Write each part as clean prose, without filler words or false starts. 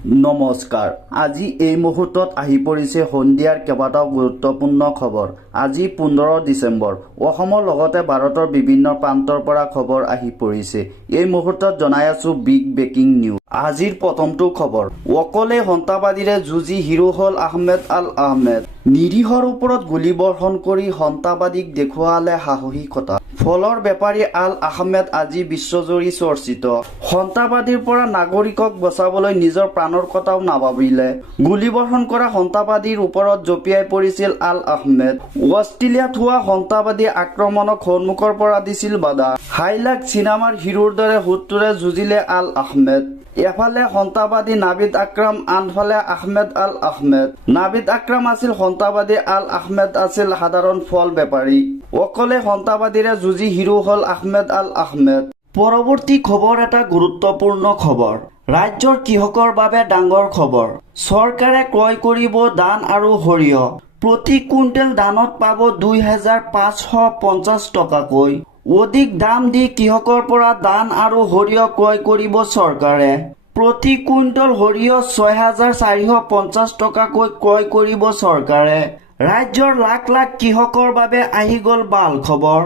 নমস্কাৰ। আজি এই মুহূৰ্তত আহি পৰিছে সন্ধিয়াৰ কেইবাটাও গুৰুত্বপূৰ্ণ খবৰ। আজি 15 ডিচেম্বৰ। অসমৰ লগতে ভাৰতৰ বিভিন্ন প্ৰান্তৰ পৰা খবৰ আহি পৰিছে। এই মুহূৰ্তত জনাই আছো বিগ ব্ৰেকিং নিউজ। আজিৰ প্ৰথমটো খবৰ, অকলে সন্ত্ৰাসবাদীৰে যুঁজি হিৰো হ'ল আহমেদ আল আহমেদ। নিৰীহৰ ওপৰত গুলীবৰ্ষণ কৰি সন্ত্ৰাসবাদীক দেখুৱালে সাহসিকতা। ফলৰ বেপাৰী আল আহমেদ আজি বিশ্বজুৰি চৰ্চিত। সন্ত্ৰাসবাদীৰ পৰা নাগৰিকক বচাবলৈ নিজৰ প্ৰাণৰ কথাও নাভাবিলে গুলীবৰ্ষণ কৰা সন্ত্ৰাসবাদীৰ ওপৰত জঁপিয়াই পৰিছিল আল আহমেদ। অষ্ট্ৰেলিয়াত হোৱা সন্ত্ৰাসবাদী আক্ৰমণক সন্মুখৰ পৰা দিছিল বাধা। হাইলাক চিনেমাৰ হিৰোৰ দৰে হুটটোৰে যুঁজিলে আল আহমেদ। এফালে সন্ত্ৰাসবাদী নাভিদ আকৰাম, আনফালে আহমেদ আল আহমেদ। নাভিদ আকৰাম আছিল সন্ত্ৰাসবাদী, আল আহমেদ আছিল সাধাৰণ ফল বেপাৰী। অকলে সন্ত্ৰাসবাদীৰে যুঁজি হিৰো হ'ল আহমেদ আল আহমেদ। পৰৱৰ্তী খবৰ এটা গুৰুত্বপূৰ্ণ খবৰ। ৰাজ্যৰ কৃষকৰ বাবে ডাঙৰ খবৰ। চৰকাৰে ক্ৰয় কৰিব ধান আৰু সৰিয়হ। প্ৰতি কুইণ্টেল ধানত পাব 2,550 টকাকৈ। অধিক দাম দি কৃষকৰ পৰা ধান আৰু সৰিয়হ ক্ৰয় কৰিব চৰকাৰে। প্ৰতি কুইণ্টল সৰিয়হ 6,450 টকাকৈ ক্ৰয় কৰিব চৰকাৰে। ৰাজ্যৰ লাখ লাখ কৃষকৰ বাবে আহি গ'ল ভাল খবৰ।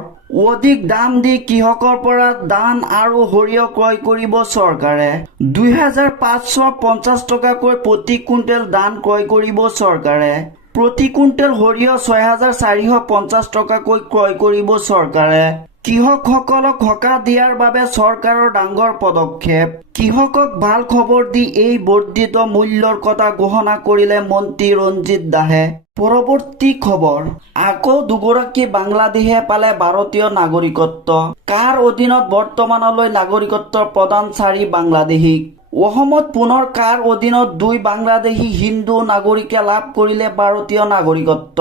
অধিক দাম দি কৃষকৰ পৰা ধান আৰু সৰিয়হ ক্ৰয় কৰিব চৰকাৰে। 2,550 টকাকৈ প্ৰতি কুইণ্টেল ধান ক্ৰয় কৰিব চৰকাৰে। প্ৰতি কুইণ্টেল সৰিয়হ 6,450 টকাকৈ ক্ৰয় কৰিব চৰকাৰে। কৃষকসকলক সকাহ দিয়াৰ বাবে চৰকাৰৰ ডাঙৰ পদক্ষেপ। কৃষকক ভাল খবৰ দি এই বৰ্ধিত মূল্যৰ কথা ঘোষণা কৰিলে মন্ত্ৰী ৰঞ্জিত দাসে। পৰৱৰ্তী খবৰ, আকৌ দুগৰাকী বাংলাদেশে পালে ভাৰতীয় নাগৰিকত্ব। কাৰ অধীনত বৰ্তমানলৈ নাগৰিকত্ব প্ৰদান 4 বাংলাদেশীক। অসমত পুনৰ কাৰ অধীনত 2 বাংলাদেশী হিন্দু নাগৰিকে লাভ কৰিলে ভাৰতীয় নাগৰিকত্ব।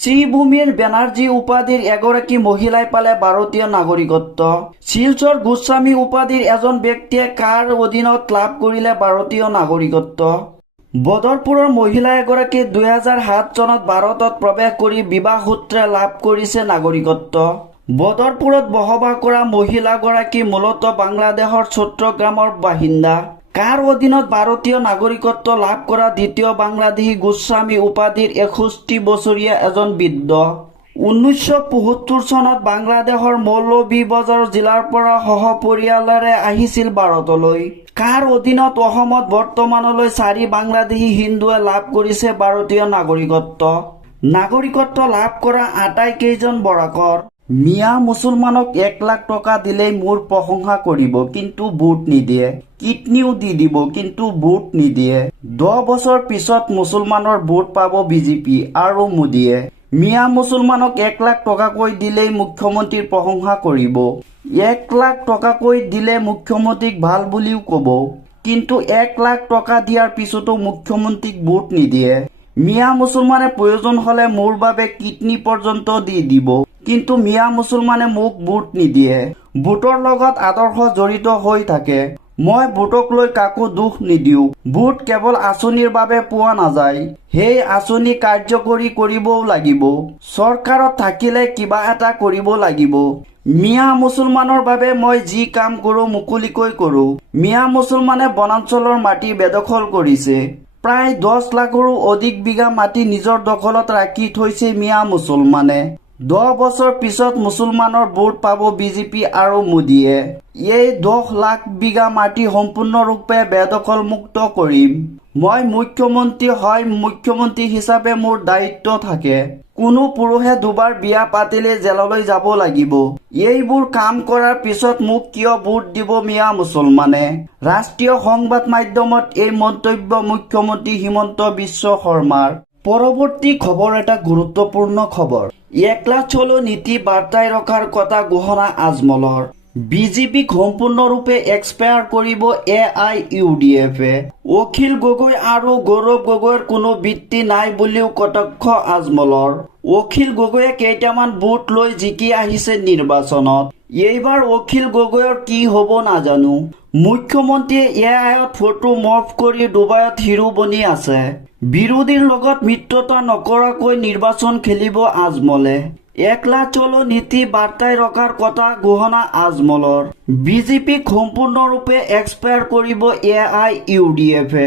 শ্ৰীভূমিৰ বেনাৰ্জী উপাধিৰ এগৰাকী মহিলাই পালে ভাৰতীয় নাগৰিকত্ব। শিলচৰ গোস্বামী উপাধিৰ এজন ব্যক্তিয়ে কাৰ অধীনত লাভ কৰিলে ভাৰতীয় নাগৰিকত্ব। বদৰপুৰৰ মহিলা এগৰাকী 2007 চনত ভাৰতত প্ৰৱেশ কৰি বিবাহ সূত্ৰে লাভ কৰিছে নাগৰিকত্ব। বদৰপুৰত বসবাস কৰা মহিলাগৰাকী মূলতঃ বাংলাদেশৰ চট্টগ্ৰামৰ বাসিন্দা। কাৰ অধীনত ভাৰতীয় নাগৰিকত্ব লাভ কৰা দ্বিতীয় বাংলাদেশী গোস্বামী উপাধিৰ 61 বছৰীয়া এজন বৃদ্ধ। 1975 চনত বাংলাদেশৰ মৌলভীবাজাৰ জিলাৰ পৰা সহপৰিয়ালেৰে আহিছিল ভাৰতলৈ। কাৰ অধীনত অসমত বৰ্তমানলৈ 4 বাংলাদেশী হিন্দুৱে লাভ কৰিছে ভাৰতীয় নাগৰিকত্ব। নাগৰিকত্ব লাভ কৰা আটাইকেইজন বৰাকৰ। মিয়া মুছলমানক 1 লাখ টকা দিলেই মোৰ প্ৰশংসা কৰিব, কিন্তু ভোট নিদিয়ে। কিডনীও দি দিব, কিন্তু ভোট নিদিয়ে। 10 বছৰ পিছত মুছলমানৰ ভোট পাব বিজেপি আৰু মোদীয়ে। মিয়া মুছলমানক 1 লাখ টকাকৈ দিলেই মুখ্যমন্ত্ৰীৰ প্ৰশংসা কৰিব। 1 লাখ টকাকৈ দিলে মুখ্যমন্ত্ৰীক ভাল বুলিও ক'ব, কিন্তু 1 লাখ টকা দিয়াৰ পিছতো মুখ্যমন্ত্ৰীক ভোট নিদিয়ে। মিয়া মুছলমানে প্ৰয়োজন হলে মোৰ বাবে কিডনী পৰ্যন্ত দি দিব, কিন্তু মিয়া মুছলমানে মোক ভোট নিদিয়ে। ভোটৰ লগত আদৰ্শ জড়িত হৈ থাকে। মই ভোটক লৈ কাকো দোষ নিদিওঁ। ভোট কেৱল আঁচনিৰ বাবে পোৱা নাযায়, সেই আঁচনি কাৰ্যকৰী কৰিবও লাগিব। চৰকাৰত থাকিলে কিবা এটা কৰিব লাগিব। মিয়া মুছলমানৰ বাবে মই যি কাম কৰো মুকলিকৈ কৰো। মিয়া মুছলমানে বনাঞ্চলৰ মাটি বেদখল কৰিছে। প্ৰায় 10 লাখৰো অধিক বিঘা মাটি নিজৰ দখলত ৰাখি থৈছে মিয়া মুছলমানে। 10 বছৰ পিছত মুছলমানৰ ভোট পাব বিজেপি আৰু মোদীয়ে। এই 10 লাখ বিঘা মাটি সম্পূৰ্ণৰূপে বেদখল মুক্ত কৰিম। মই মুখ্যমন্ত্ৰী হয়, মুখ্যমন্ত্ৰী হিচাপে মোৰ দায়িত্ব থাকে। কোনো পুৰুষে 2বাৰ বিয়া পাতিলে জেললৈ যাব লাগিব। এইবোৰ কাম কৰাৰ পিছত মোক কিয় ভোট দিব মিয়া মুছলমানে। ৰাষ্ট্ৰীয় সংবাদ মাধ্যমত এই মন্তব্য মুখ্যমন্ত্ৰী হিমন্ত বিশ্ব শৰ্মাৰ। পৰৱৰ্তী খবৰ এটা গুৰুত্বপূৰ্ণ খবৰ। 1 লাখ চলো নীতি বাৰ্তাই ৰখাৰ কথা ঘোষণা আজমলৰ। বিজেপিক সম্পূৰ্ণৰূপে এক্সপায়াৰ কৰিব AIUDF-এ। অখিল গগৈ আৰু গৌৰৱ গগৈৰ কোনো ভিত্তি নাই বুলিও কটাক্ষ আজমলৰ। অখিল গগৈয়ে কেইটামান ভোট লৈ জিকি আহিছে নিৰ্বাচনত। এইবাৰ অখিল গগৈৰ কি হ'ব নাজানো। মুখ্যমন্ত্ৰীয়ে AIত ফটো মৰ্ফ কৰি ডুবাইত হিৰো বনি আছে। বিৰোধীৰ লগত মিত্ৰতা নকৰাকৈ নিৰ্বাচন খেলিব আজমলে। 1 লাখ চলো নীতি বাৰ্তাই ৰখাৰ কথা ঘোষণা আজমলৰ। বিজেপিক সম্পূৰ্ণৰূপে এক্সপায়াৰ কৰিব AIUDF-এ।